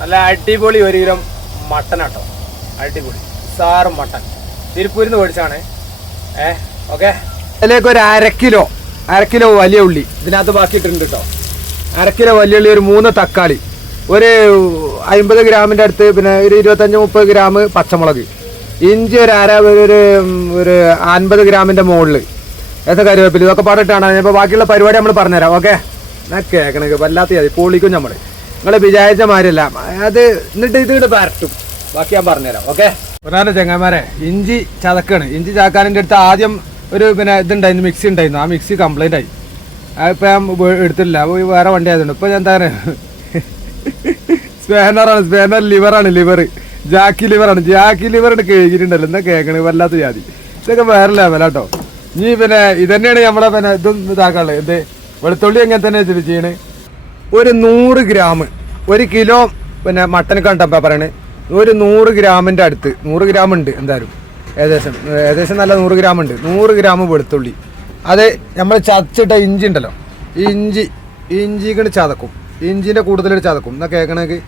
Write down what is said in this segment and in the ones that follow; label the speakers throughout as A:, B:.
A: നല്ല അടിപൊളി ഒരു കിലോ മട്ടൻ ആട്ടോ അടിപൊളി. Sir mutton. തിരുപ്പൂരിൽ നിന്ന് മേടിച്ചാണ് ഏ ഓക്കെ? അതിലേക്ക് ഒരു അര കിലോ അര കിലോ വലിയ ഉള്ളി. ഇതിനകത്ത് ബാക്കിയിട്ടുണ്ട് കേട്ടോ അര കിലോ വലിയ ഉള്ളി ഒരു മൂന്ന് തക്കാളി. ഒരു അമ്പത് ഗ്രാമിന്റെ അടുത്ത് പിന്നെ ഒരു ഇരുപത്തഞ്ച് മുപ്പത് ഗ്രാം പച്ചമുളക്. ഇഞ്ചി ഒരു അര ഒരു ഒരു അൻപത് ഗ്രാമിന്റെ മുകളിൽ ഏത്ത കരുവേപ്പില ഇതൊക്കെ പാടിട്ടാണ്. ഇപ്പോൾ ബാക്കിയുള്ള പരിപാടി നമ്മൾ പറഞ്ഞുതരാം. ഓക്കെ? എന്നാ കേൾക്കണേ വല്ലാത്ത പൊളിക്കും നമ്മൾ നിങ്ങൾ വിചാരിച്ച മാതിരിയല്ല. അത് എന്നിട്ട് ഇത് ഇങ്ങോട്ട് പരട്ടും ബാക്കി ഞാൻ പറഞ്ഞുതരാം ഓക്കെ? പ്രധാന ചെങ്ങന്മാരെ ഇഞ്ചി ചതക്കാണ്. ഇഞ്ചി ചതക്കാനിന്റെ അടുത്ത് ആദ്യം ഒരു പിന്നെ ഇതുണ്ടായിരുന്നു മിക്സി ഉണ്ടായിരുന്നു. ആ മിക്സി കംപ്ലൈന്റ് ആയി. അതിപ്പോൾ ഞാൻ എടുത്തില്ല വേറെ വണ്ടി ആയതുകൊണ്ട്. ഇപ്പോൾ ഞാൻ എന്താ സ്പാനറാണ് സ്പാനർ ലിവറാണ് ലിവർ ജാക്കി ലിവറാണ്. ജാക്കി ലിവറിന് കേൾക്കിയിട്ടുണ്ടല്ലോ എന്താ കേൾക്കണേ വല്ലാത്ത ജാതി. ഇതൊക്കെ വേറെ ലെവലാട്ടോ ഇനി പിന്നെ ഇതന്നെയാണ് നമ്മളെ പിന്നെ ഇതും ഇതാക്കാനുള്ളത്. എന്ത്? വെളുത്തുള്ളി എങ്ങനെ തന്നെ ചെയ്യണേ? ഒരു നൂറ് ഗ്രാം ഒരു കിലോ പിന്നെ മട്ടൻ കണ്ടപ്പോൾ പറയണേ? ഒരു നൂറ് ഗ്രാമിന്റെ അടുത്ത് നൂറ് ഗ്രാം ഉണ്ട് എന്തായാലും. ഏകദേശം ഏകദേശം നല്ല നൂറ് ഗ്രാം ഉണ്ട്. നൂറ് ഗ്രാം വെളുത്തുള്ളി. അത് നമ്മൾ ചതച്ചിട്ട ഇഞ്ചി ഉണ്ടല്ലോ. ഈ ഇഞ്ചി ഇഞ്ചി കൊണ്ട് ചതക്കും. ഇഞ്ചിന്റെ കൂടുതൽ ചതക്കും. എന്നാ കേൾക്കണമെങ്കിൽ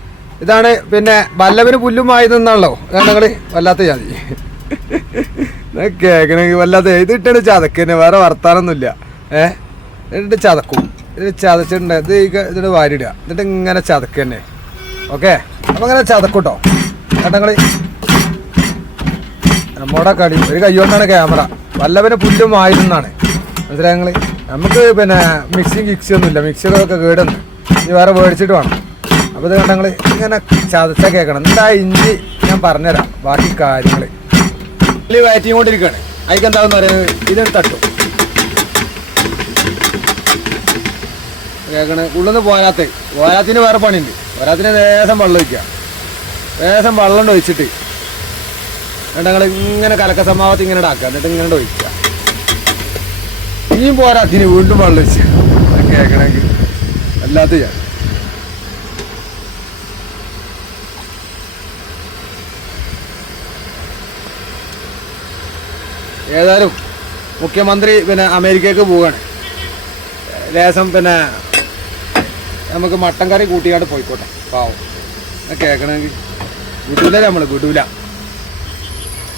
A: ഇതാണ് പിന്നെ വല്ലവന് പുല്ലുമായതെന്നാണല്ലോ അതാണ് ഞങ്ങൾ വല്ലാത്ത ജാതി. കേൾക്കണമെങ്കിൽ വല്ലാത്ത ഇതിട്ടാണ് ചതക്കന്നെ വേറെ വർത്താനൊന്നുമില്ല. ഏഹ് എന്നിട്ട് ചതക്കും. ചതച്ചിട്ടുണ്ട്. ഇത് ഇതിട്ട് വാരിടുക എന്നിട്ട് ഇങ്ങനെ ചതക്കന്നെ ഓക്കെ? അപ്പം ഇങ്ങനെ ചതക്കൂട്ടോ. കേട്ടോ നിങ്ങൾ നമ്മുടെ കളി ഒരു കൈകൊണ്ടാണ് ക്യാമറ. വല്ലവന് പുല്ലും ആയിരുന്നാണ്. മനസ്സിലായ നിങ്ങൾ നമുക്ക് പിന്നെ മിക്സിയും കിക്സി ഒന്നുമില്ല. മിക്സറൊക്കെ കേടുന്നു ഇനി വേറെ മേടിച്ചിട്ട് വേണം. അപ്പോൾ ഇത് കണ്ടങ്ങൾ ഇങ്ങനെ ചതച്ച കേൾക്കണം എന്താ ഇഞ്ചി ഞാൻ പറഞ്ഞുതരാം. ബാക്കി കാര്യങ്ങൾ വയറ്റിയും കൊണ്ടിരിക്കുകയാണ് അതിക്ക് എന്താണെന്ന് പറയുന്നത് ഇതൊരു തട്ടും. കേൾക്കണേ ഉള്ളിന്ന് പോരാത്ത. പോരാത്തിന് വേറെ പണിയുണ്ട്. പോരാത്തിന് ദേശം വെള്ളം ഒഴിക്കുക ദേശം വെള്ളം ഒഴിച്ചിട്ട് എന്നിട്ട് ഞങ്ങൾ ഇങ്ങനെ കലക്ക സമാവത്ത് ഇങ്ങനെ ഇടാക്കുക എന്നിട്ട് ഇങ്ങനെ ഒഴിക്കുക ഇനിയും പോരാത്തിന് വീണ്ടും വെള്ളം ഒഴിച്ച്. കേൾക്കണമെങ്കിൽ അല്ലാത്ത ഞാൻ ഏതായാലും മുഖ്യമന്ത്രി പിന്നെ അമേരിക്കക്ക് പോവുകയാണ് ലേശം പിന്നെ നമുക്ക് മട്ടൻ കറി കൂട്ടിയാണ് പോയിക്കോട്ടെ. പാവം. കേൾക്കണമെങ്കിൽ വിടൂല നമ്മൾ വിടൂല.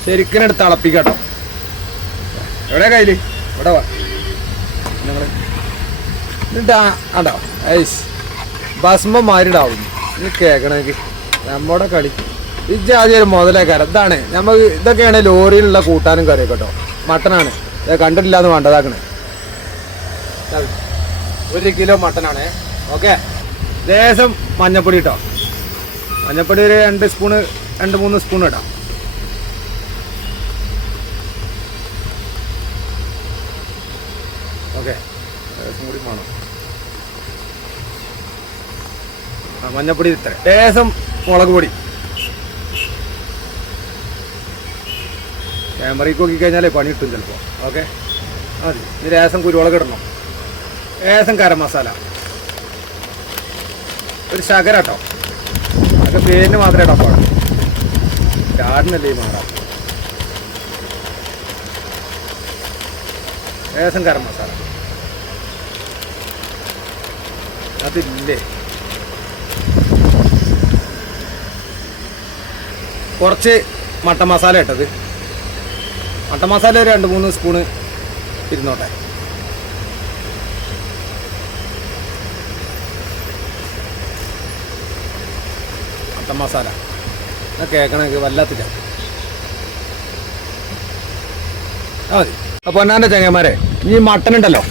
A: ശരിക്കും എടുത്ത് തിളപ്പിക്കട്ടോ. എവിടെ കയ്യിൽ? ഇവിടെ വാ. എന്നിട്ട് ഐസ്. ഭസ്മം മാരിടാവും. ഇത് കേൾക്കണമെങ്കിൽ നമ്മുടെ കളി. ഇത് ആദ്യം ഒരു മുതലേക്കാരം ഇതാണ്. നമുക്ക് ഇതൊക്കെയാണ് ലോറിയിലുള്ള കൂട്ടാനും കറിയൊക്കെ കേട്ടോ. മട്ടനാണ്. കണ്ടിട്ടില്ല എന്ന് വേണ്ടതാക്കണേ. ഒരു കിലോ മട്ടനാണ്. ഓക്കെ. ലേശം മഞ്ഞപ്പൊടി ഇട്ടോ. മഞ്ഞപ്പൊടി ഒരു രണ്ട് സ്പൂണ് രണ്ട് മൂന്ന് സ്പൂൺ ഇടാം. ഓക്കെ. ലേശം കൂടി വേണം. ആ മഞ്ഞപ്പൊടി ഇത്ര. ലേശം മുളക് പൊടി. ക്യാമറയ്ക്ക് നോക്കി കഴിഞ്ഞാലേ പണി കിട്ടും ചിലപ്പോൾ ഓക്കെ. മതി. ഇത് ലേശം കുരുമുളക് ഇടണം. ലേശം കരം മസാല. ഒരു ശകര കേട്ടോ. അതൊക്കെ പേരിന് മാത്രമേ ഇടാൻ പാടുള്ളൂ. ചാടിനല്ലേ ഈ മാറാം. ലേശം കരം മസാല. അതില്ലേ? കുറച്ച് മട്ടൻ മസാല ഇട്ടത്. മട്ടൻ മസാല ഒരു രണ്ട് മൂന്ന് സ്പൂണ് ഇരുന്നോട്ടെ. മട്ടൻ മസാല. അത് കേൾക്കണമെങ്കിൽ വല്ലാത്തില്ല. മതി. അപ്പോൾ എന്നാന്റെ ചങ്ങന്മാരെ ഈ മട്ടൻ ഉണ്ടല്ലോ.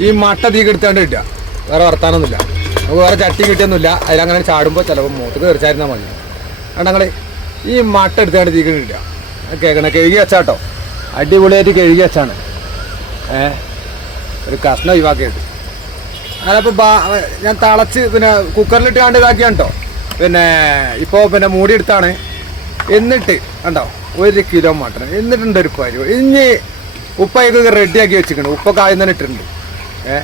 A: ഈ മട്ട തീ കെടുത്താണ്ട് കിട്ടുക വേറെ വർത്താനൊന്നുമില്ല. നമുക്ക് വേറെ ചട്ടി കിട്ടിയൊന്നുമില്ല. അതിലങ്ങനെ ചാടുമ്പോൾ ചിലപ്പോൾ മൂത്ത് തീർച്ചയായിരുന്നാൽ മതി. കണ്ടങ്ങളെ ഈ മട്ട എടുത്താണ്ട് തീ കിട്ടുക കേൾക്കണ കഴുകി വെച്ചാട്ടോ. അടിപൊളിയായിട്ട് കഴുകി വെച്ചാണ്. ഏ? ഒരു കഷ്ണം ഒഴിവാക്കിയിട്ട്. അതപ്പോൾ ഞാൻ തിളച്ച് പിന്നെ കുക്കറിലിട്ട് കണ്ട് ഇതാക്കിയാണ് കേട്ടോ പിന്നെ ഇപ്പോൾ പിന്നെ മൂടി എടുത്താണ് എന്നിട്ട് ഉണ്ടോ ഒരു കിലോ മട്ടൺ എന്നിട്ടുണ്ട് ഒരു പരിപാടി ഇനി ഉപ്പൊക്കെ റെഡിയാക്കി വെച്ചിട്ടുണ്ട് ഉപ്പൊക്കെ ആദ്യം തന്നെ ഇട്ടിട്ടുണ്ട്. ഏ?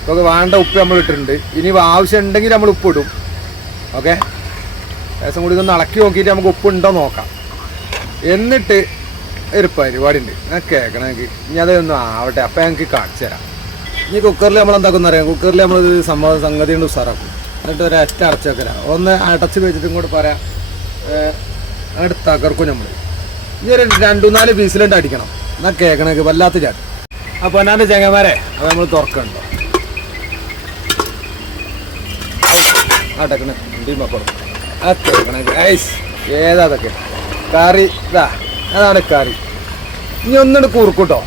A: ഇപ്പൊക്കെ വേണ്ട ഉപ്പ് നമ്മൾ ഇട്ടിട്ടുണ്ട്. ഇനി ആവശ്യം ഉണ്ടെങ്കിൽ നമ്മൾ ഉപ്പ് ഇടും. ഓക്കെ? ദിവസം കൂടി ഒന്ന് ഇളക്കി നോക്കിയിട്ട് നമുക്ക് ഉപ്പ് ഉണ്ടോ നോക്കാം. എന്നിട്ട് ഒരു പരിപാടി ഉണ്ട്. ഞാൻ കേൾക്കണമെങ്കിൽ ഇനി അതൊന്നും ആവട്ടെ. അപ്പം ഞങ്ങൾക്ക് കാണിച്ചു തരാം. ഇനി കുക്കറിൽ നമ്മൾ എന്താക്കുന്ന അറിയാം കുക്കറിൽ നമ്മൾ സംഭവം സംഗതി ഉണ്ട് ഉസാറാക്കും എന്നിട്ട് ഒരു അറ്റ അടച്ചു ഒന്ന് അടച്ച് വെച്ചിട്ടും ഇങ്ങോട്ട് പറയാം അങ്ങോട്ട് തകർക്കും നമ്മൾ ഇനി ഒരു രണ്ടു നാല് പീസിലുണ്ട് അടിക്കണം. എന്നാ കേൾക്കണക്ക് വല്ലാത്ത ചാട്ട് അപ്പോൾ എന്നാന്റെ ചെങ്ങന്മാരെ അത് നമ്മൾ തുറക്കണ്ടോ? ഏതാതൊക്കെ കറി ഇതാ അതാണ് കറി. ഇനി ഒന്നിട്ട് കുറുക്കൂട്ടോ.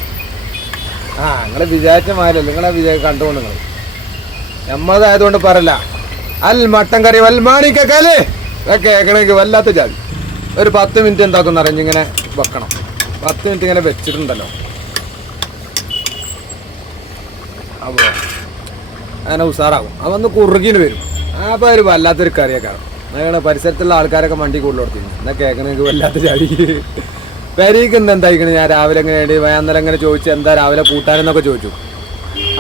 A: ആ നിങ്ങളെ വിചാരിച്ച മാരല്ല നിങ്ങളെ വിചാരിച്ച കണ്ടുകൊണ്ട് നിങ്ങൾ നമ്മളതായതുകൊണ്ട് പറയല്ല. അൽ മട്ടൻ കറി വൽമാണിക്കൽ കേൾക്കണമെങ്കിൽ വല്ലാത്ത ജാതി. ഒരു പത്ത് മിനിറ്റ് എന്താക്കുന്ന അറിഞ്ഞിങ്ങനെ വെക്കണം. പത്ത് മിനിറ്റ് ഇങ്ങനെ വെച്ചിട്ടുണ്ടല്ലോ. അപ്പോൾ അങ്ങനെ ഉഷാറാകും അതൊന്ന് കുറുകിന് വരും. അപ്പോൾ ഒരു വല്ലാത്തൊരു കറിയൊക്കെ അങ്ങനെ പരിസരത്തുള്ള ആൾക്കാരൊക്കെ വണ്ടി കൂടുതൽ കൊടുത്തിരുന്നു എന്നാൽ കേൾക്കണമെങ്കിൽ വല്ലാത്ത ജാതി. പെരീക്ക് ഇന്ന് എന്തായിക്കണ് ഞാൻ രാവിലെ എങ്ങനെ വേണ്ടി അന്നേരം എങ്ങനെ ചോദിച്ചു എന്താ രാവിലെ കൂട്ടാനെന്നൊക്കെ ചോദിച്ചു.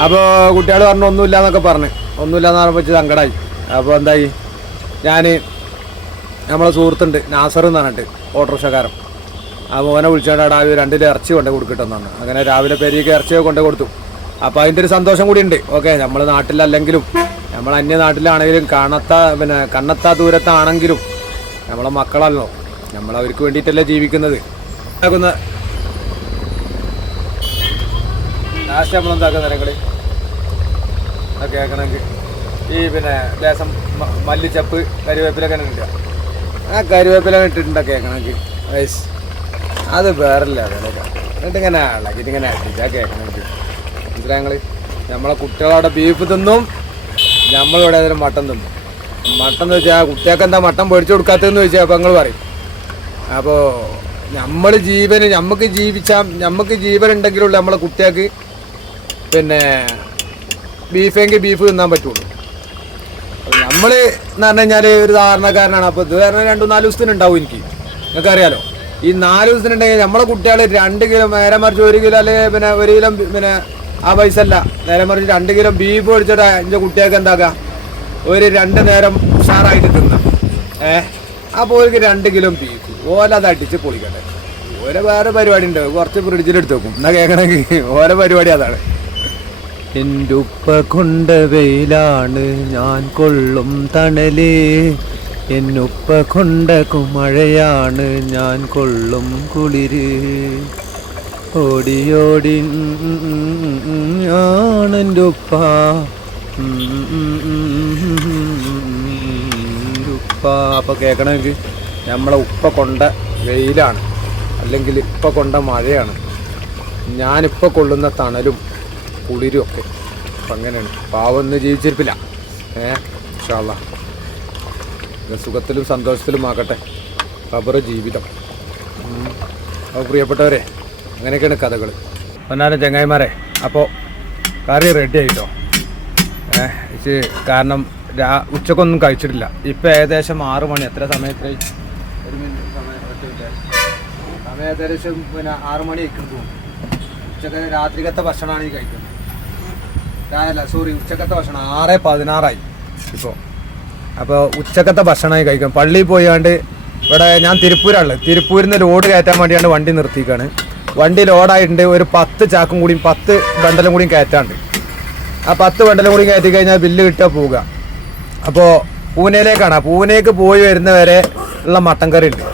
A: അപ്പോൾ കുട്ടികൾ പറഞ്ഞു ഒന്നുമില്ല എന്നൊക്കെ പറഞ്ഞു. ഒന്നുമില്ല എന്ന് പറഞ്ഞപ്പോൾ സങ്കടമായി അപ്പോൾ എന്തായി? ഞാൻ നമ്മളെ സുഹൃത്തുണ്ട് നാസർ എന്ന് പറഞ്ഞിട്ട് ഓട്ടോറിക്ഷക്കാരൻ. ആ മോനെ വിളിച്ചോണ്ടാ രാവിലെ രണ്ടിൽ ഇറച്ചി കൊണ്ടേ കൊടുക്കട്ടെന്നാണ് അങ്ങനെ രാവിലെ പേരിക്ക് ഇറച്ചിയൊക്കെ കൊണ്ടേ കൊടുത്തു. അപ്പോൾ അതിന്റെ ഒരു സന്തോഷം കൂടി ഉണ്ട്. ഓക്കെ നമ്മൾ നാട്ടിലല്ലെങ്കിലും നമ്മൾ അന്യ നാട്ടിലാണെങ്കിലും കാണത്ത പിന്നെ കണ്ണത്ത ദൂരത്താണെങ്കിലും നമ്മളെ മക്കളല്ലോ. നമ്മൾ അവർക്ക് വേണ്ടിയിട്ടല്ലേ ജീവിക്കുന്നത്. ആക്കുന്ന ലാസ്റ്റ് നമ്മളെന്താക്കുന്ന അത് കേൾക്കണമെങ്കിൽ ഈ പിന്നെ ലേശം മല്ലിച്ചപ്പ് കരുവേപ്പില ഇല്ല ആ കരുവേപ്പില ഇട്ടിട്ടുണ്ടോ കേൾക്കണമെങ്കിൽ വയസ് അത് വേറല്ല വിലക്ക എന്നിട്ട് ഇങ്ങനെ ഇളക്കിയിട്ട് ഇങ്ങനെ അടിച്ചാൽ കേൾക്കണമെങ്കിൽ മനസ്സിലായി ഞങ്ങൾ നമ്മളെ കുട്ടികളവിടെ ബീഫ് തിന്നും നമ്മളിവിടെ അതിന് മട്ടൻ തിന്നും. മട്ടൻ എന്ന് വെച്ചാൽ കുട്ടികൾക്ക് എന്താ മട്ടൻ പൊടിച്ചു കൊടുക്കാത്തതെന്ന് ചോദിച്ചാൽ അപ്പോൾ നിങ്ങൾ പറയും. അപ്പോൾ നമ്മൾ ജീവന് നമുക്ക് ജീവിച്ചാൽ നമുക്ക് ജീവൻ ഉണ്ടെങ്കിലുള്ള നമ്മളെ കുട്ടികൾക്ക് പിന്നെ ബീഫെങ്കിൽ ബീഫ് തിന്നാൻ പറ്റുള്ളൂ. നമ്മൾ എന്ന് പറഞ്ഞു കഴിഞ്ഞാൽ ഒരു ധാരണക്കാരനാണ്. അപ്പോൾ ഇത് കാരണം രണ്ടു നാല് ദിവസത്തിന് ഉണ്ടാവും എനിക്ക്. നിങ്ങൾക്ക് അറിയാലോ ഈ നാല് ദിവസത്തിനുണ്ടെങ്കിൽ നമ്മളെ കുട്ടികൾ രണ്ട് കിലോ നേരെ മറിച്ച് ഒരു കിലോ അല്ലെങ്കിൽ പിന്നെ ഒരു കിലോ പിന്നെ ആ പൈസ അല്ല. നേരെ മറിച്ച് രണ്ട് കിലോ ബീഫ് ഒഴിച്ചിട്ട് എന്റെ കുട്ടികൾക്ക് എന്താക്കാം? ഒരു രണ്ട് നേരം ഉഷാറായിട്ട് തിന്നാം. ഏ? അപ്പോൾ ഒരു രണ്ട് കിലോ ബീഫ്. ഓല അത് അടിച്ച് പൊളിക്കട്ടെ. ഓരോ വേറെ പരിപാടി ഉണ്ട്. കുറച്ച് ഫ്രിഡ്ജിലെടുത്ത് വെക്കും. എന്നാ കേൾക്കണമെങ്കിൽ ഓരോ പരിപാടി അതാണ്. എന്റെ കൊണ്ട വെയിലാണ് ഞാൻ കൊള്ളും തണലേ. എന്നുപ്പ കൊണ്ട കുമഴയാണ് ഞാൻ കൊള്ളും കുളിര്. ഓടിയോടി ആണെന്റെ ഉപ്പ ഉപ്പ അപ്പോൾ കേൾക്കണമെങ്കിൽ നമ്മളെ ഉപ്പ കൊണ്ട വെയിലാണ്. അല്ലെങ്കിൽ ഇപ്പ കൊണ്ട മഴയാണ്. ഞാനിപ്പോൾ കൊള്ളുന്ന തണലും കുളിരും ഒക്കെ അപ്പം അങ്ങനെയാണ്. പാവം ഒന്നും ജീവിച്ചിരിപ്പില്ല. ഏ ഇൻഷാല്ല സുഖത്തിലും സന്തോഷത്തിലും ആകട്ടെ. ഖബറ് ജീവിതം. അപ്പോൾ പ്രിയപ്പെട്ടവരെ അങ്ങനെയൊക്കെയാണ് കഥകൾ പൊന്നാരം ചങ്ങായിമാരെ അപ്പോൾ കറി റെഡി ആയിട്ടോ? ഏഹ് കാരണം രാ ഉച്ചക്കൊന്നും കഴിച്ചിട്ടില്ല. ഇപ്പം ഏകദേശം ആറ് മണി. എത്ര സമയത്തേ ഒരു മിനിറ്റ് സമയം. സമയം ഏകദേശം പിന്നെ ആറ് മണി ആയിക്കുന്നു ഉച്ചയ്ക്ക് രാത്രികത്തെ ഭക്ഷണമാണ് ഈ കഴിക്കുന്നത്. അല്ല സോറി ഉച്ചക്കത്തെ ഭക്ഷണം ആറ് പതിനാറായി ഇപ്പോൾ അപ്പോൾ ഉച്ചക്കത്തെ ഭക്ഷണമായി കഴിക്കും. പള്ളിയിൽ പോയാണ്ട് ഇവിടെ ഞാൻ തിരുപ്പൂരാണുള്ളത് തിരുപ്പൂരിൽ നിന്ന് ലോഡ് കയറ്റാൻ വേണ്ടിയാണ് വണ്ടി നിർത്തിക്കാണ് വണ്ടി ലോഡായിട്ടുണ്ട്. ഒരു പത്ത് ചാക്കും കൂടിയും പത്ത് ബണ്ടലും കൂടിയും കയറ്റാണ്ട്. ആ പത്ത് ബണ്ടലും കൂടി കയറ്റി കഴിഞ്ഞാൽ ബില്ല് കിട്ടുക പോവുക. അപ്പോൾ പൂനെയിലേക്കാണ്. പൂനെക്ക് പോയി വരുന്നവരെ ഉള്ള മട്ടൻ കറി ഉണ്ട്.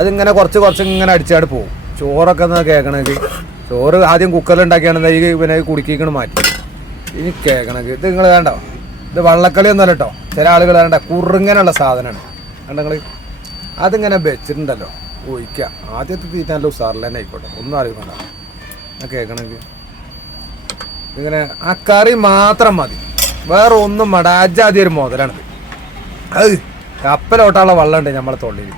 A: അതിങ്ങനെ കുറച്ച് കുറച്ച് ഇങ്ങനെ അടിച്ചാട് പോകും. ചോറൊക്കെ ഒന്ന് കേൾക്കണമെങ്കിൽ. ചോറ് ആദ്യം കുക്കറിൽ ഉണ്ടാക്കിയാണ് ഈ പിന്നെ കുടുക്കിക്കണ് മാറ്റി. ഇനി കേൾക്കണമെങ്കിൽ ഇത് നിങ്ങൾ വേണ്ടോ ഇത് വള്ളക്കളി ഒന്നുമല്ല കേട്ടോ. ചില ആളുകൾ വേണ്ട കുറുങ്ങനുള്ള സാധനമാണ് കണ്ട നിങ്ങൾ അതിങ്ങനെ വെച്ചിട്ടുണ്ടല്ലോ. ഒഴിക്കുക ആദ്യത്തെ തീറ്റ നല്ല ഉസാറിൽ തന്നെ ആയിക്കോട്ടെ. ഒന്നും അറിയണ്ട ആ കേൾക്കണമെങ്കിൽ ഇങ്ങനെ ആ കറി മാത്രം മതി. വേറെ ഒന്നും മടാജാതി ഒരു മുതലാണ് അത് കപ്പലോട്ടുള്ള വള്ളമുണ്ട് നമ്മളെ തൊള്ളിയിൽ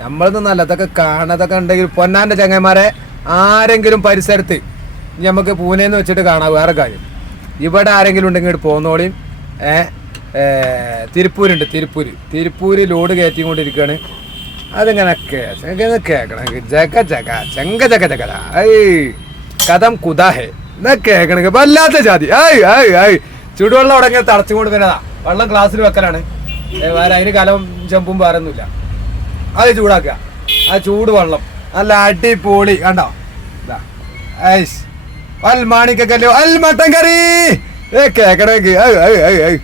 A: നമ്മളിന്ന് നല്ല ഇതൊക്കെ കാണാതൊക്കെ ഉണ്ടെങ്കിൽ പൊന്നാന്റെ ചങ്ങന്മാരെ ആരെങ്കിലും പരിസരത്ത് നമുക്ക് പൂനെന്ന് വെച്ചിട്ട് കാണാം. വേറെ കാര്യം. ഇവിടെ ആരെങ്കിലും ഉണ്ടെങ്കിൽ പോന്നോളിയും തിരുപ്പൂരുണ്ട് തിരുപ്പൂര്. തിരുപ്പൂര് ലോഡ് കയറ്റിക്കൊണ്ടിരിക്കുകയാണ് അതിങ്ങനെ കേൾക്കണം. ജഗ ജഗ ചെങ്ക ജഗ ജഗ ഐ കഥം കുതാഹേ. എന്നാ കേൾക്കണെങ്കിൽ വല്ലാത്ത ജാതി. ഐ ഐ ഐ. ചുടുവെള്ളം അവിടെ ഇങ്ങനെ തടച്ചുകൊണ്ട് വരുന്നതാ വെള്ളം ഗ്ലാസ്സിൽ വെക്കലാണ്. വേറെ അതിന് കലം ചെമ്പും വേറൊന്നുമില്ല അത് ചൂടാക്കുക. ആ ചൂട് വെള്ളം നല്ല അടിപൊളി. കണ്ടോ? ഐസ്. അൽ മാണിക്കല്ലോ അൽ മട്ടൻ കറി ഐ